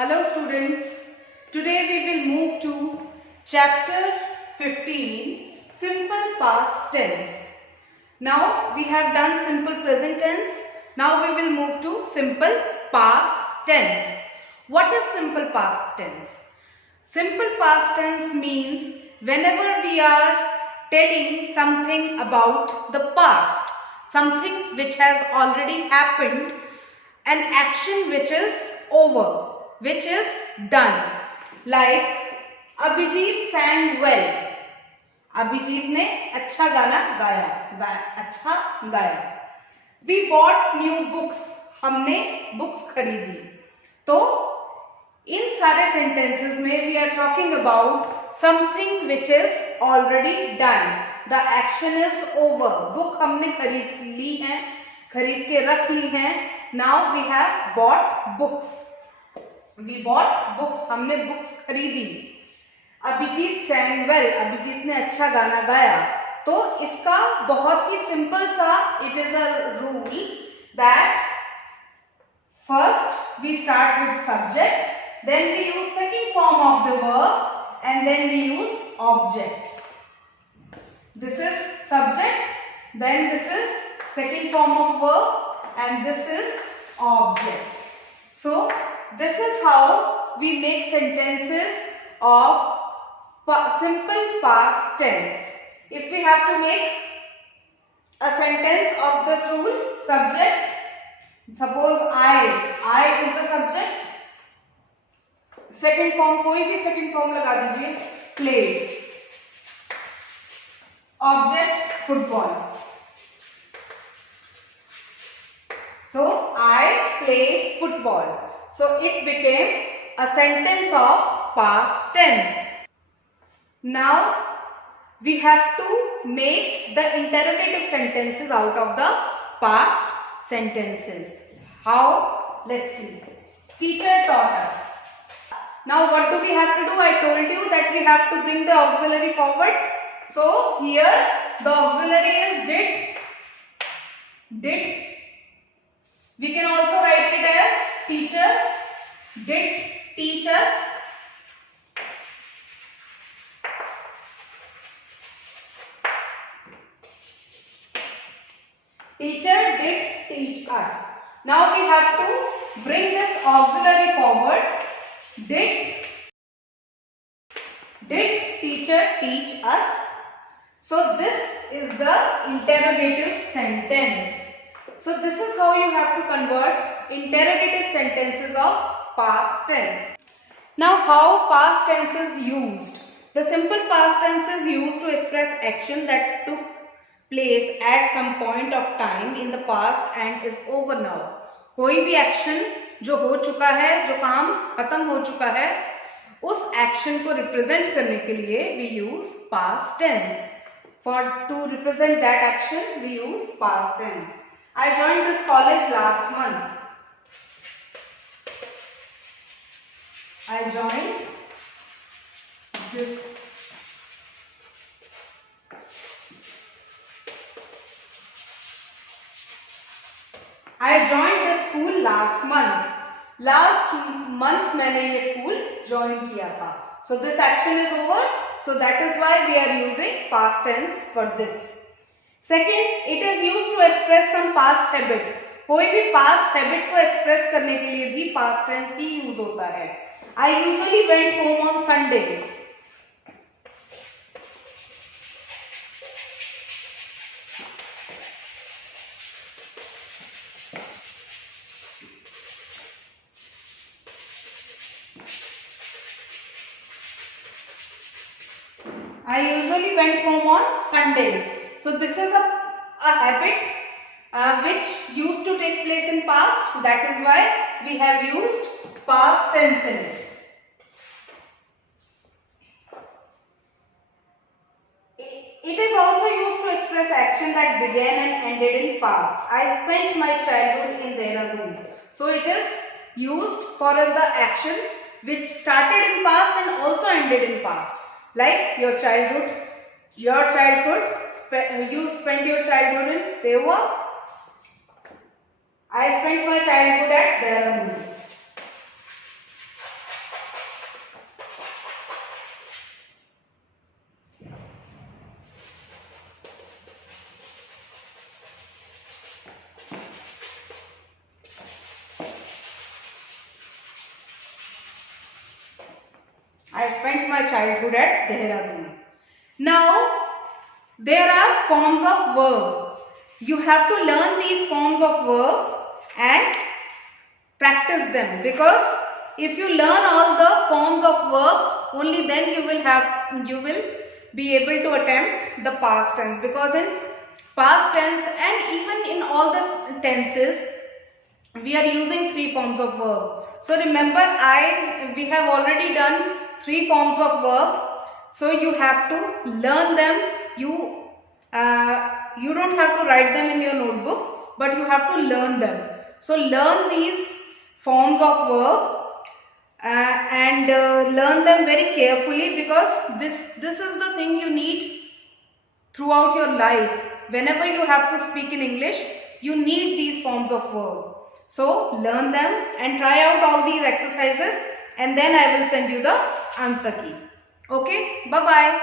Hello students, today we will move to chapter 15, simple past tense. Now we have done simple present tense, now we will move to simple past tense. What is simple past tense? Simple past tense means whenever we are telling something about the past, something which has already happened, an action which is over, which is done. Like Abhijit sang well. Abhijit ने अच्छा गाना अच्छा गाया. We bought new books. हमने books खरीदी. तो इन सारे sentences में we are talking about something which is already done. The action is over. Book हमने खरीद ली है, खरीद के रख ली है. Now we have bought books. We bought books. हमने बुक्स खरीदी. Abhijit sang well. अभिजीत ने अच्छा गाना गाया. तो इसका बहुत ही सिंपल सा it is a rule that first we start with subject, then we use second form of the verb, and then we use object. This is subject, then this is second form of verb, and this is object. So this is how we make sentences of simple past tense. If we have to make a sentence of this rule, subject, suppose I is the subject, second form कोई भी second form लगा दीजिए, played, object football. So I play football. So it became a sentence of past tense. Now we have to make the interrogative sentences out of the past sentences. How? Let's see. Teacher taught us. Now what do we have to do? I told you that we have to bring the auxiliary forward. So here the auxiliary is did. We can also write it as teacher did teach us. Teacher did teach us. Now we have to bring this auxiliary forward. Did teacher teach us? So this is the interrogative sentence. So this is how you have to convert interrogative sentences of past tense. Now how past tense is used? The simple past tense is used to express action that took place at some point of time in the past and is over now. कोई भी action जो हो चुका है, जो काम खत्म हो चुका है, उस एक्शन को रिप्रेजेंट करने के लिए we use past tense. To represent that action we use past tense. I joined this college last month. I joined this school last month. Last month मैंने ये स्कूल ज्वाइन किया था. So this action is over. So that is why we are using past tense for this. Second, it is used to express some past habit. कोई भी past habit को express करने के लिए भी past tense ही use होता है. I usually went home on Sundays. I usually went home on Sundays. So this is a habit which used to take place in past. That is why we have used past tense in it. It is also used to express action that began and ended in past. I spent my childhood in Dehradun. So it is used for the action which started in past and also ended in past. Like your childhood, you spent your childhood in Dewa. I spent my childhood at Dehradun. I spent my childhood at Dehradun. Now, there are forms of verb. You have to learn these forms of verbs and practice them, because if you learn all the forms of verb, only then you will be able to attempt the past tense, because in past tense and even in all the tenses we are using three forms of verb. So remember, we have already done three forms of verb, so you have to learn them. You don't have to write them in your notebook, but you have to learn them. So learn these forms of verb and learn them very carefully, because this is the thing you need throughout your life. Whenever you have to speak in English, you need these forms of verb. So learn them and try out all these exercises, and then I will send you the answer key. Okay, bye bye.